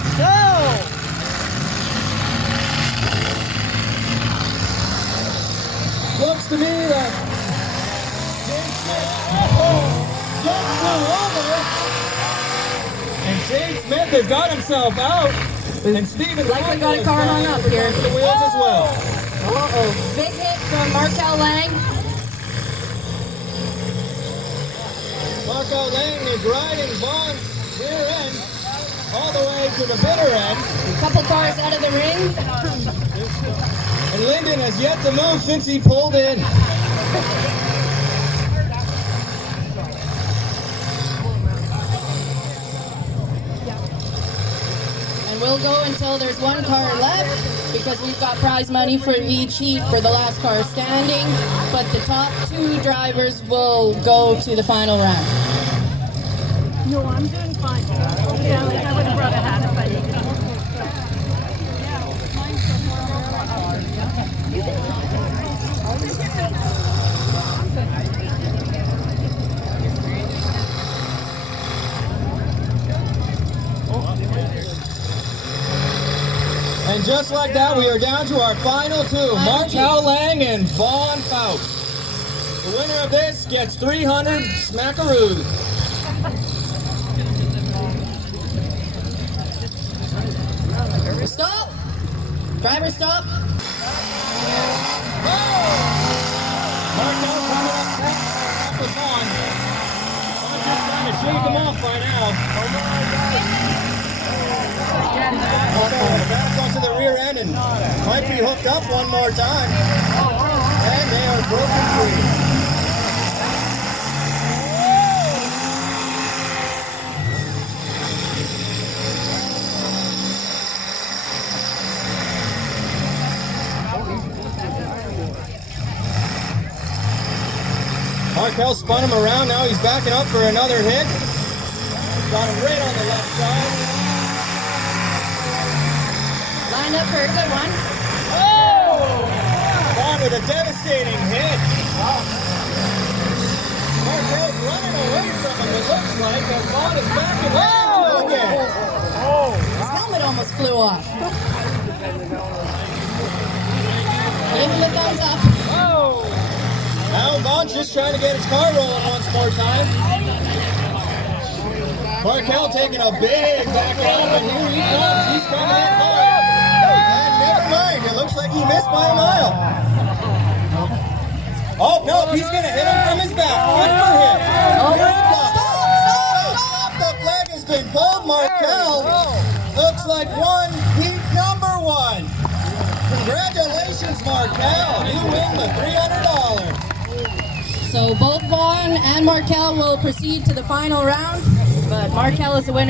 Let's go! Looks to me that James Smith just flew over, and James Smith has got himself out, and Stephen Likely got a car hung up here. The wheels as well. Uh-oh. Big hit from Markel Lang. Marco Lang is riding Vaughn's rear end all the way to the bitter end. A couple cars out of the ring. And Lyndon has yet to move since he pulled in. And we'll go until there's one car left because we've got prize money for each heat for the last car standing. But the top two drivers will go to the final round. No, I'm doing fine. Yeah, like I would have brought a hat if I didn't. And just like that, we are down to our final two, Markel Lang and Vaughn Fout. The winner of this gets 300 smackaroos. Stop! Driver, stop! Markel coming up next with Vaughn. I'm just trying to shake him off by now. Back onto the rear end and might be hooked up one more time. And they are broken free. Markel spun him around, now he's backing up for another hit. Got him right on the left side. Lined up for a good one. Oh! Vaughn with a devastating hit. Markel's running away from him, it looks like, and Vaughn is backing right into him again. His helmet almost flew off. Give him the thumbs up. Now Vaughn's just trying to get his car rolling once more time. Markel taking a big back off, and here he comes. He's coming in hard. And never mind, it looks like he missed by a mile. Oh, no, he's going to hit him from his back. Good for him. Here he comes. Stop! The flag has been pulled. Markel looks like heat number one. Congratulations, Markel. You win the $300. So both Vaughn and Markel will proceed to the final round, but Markel is the winner.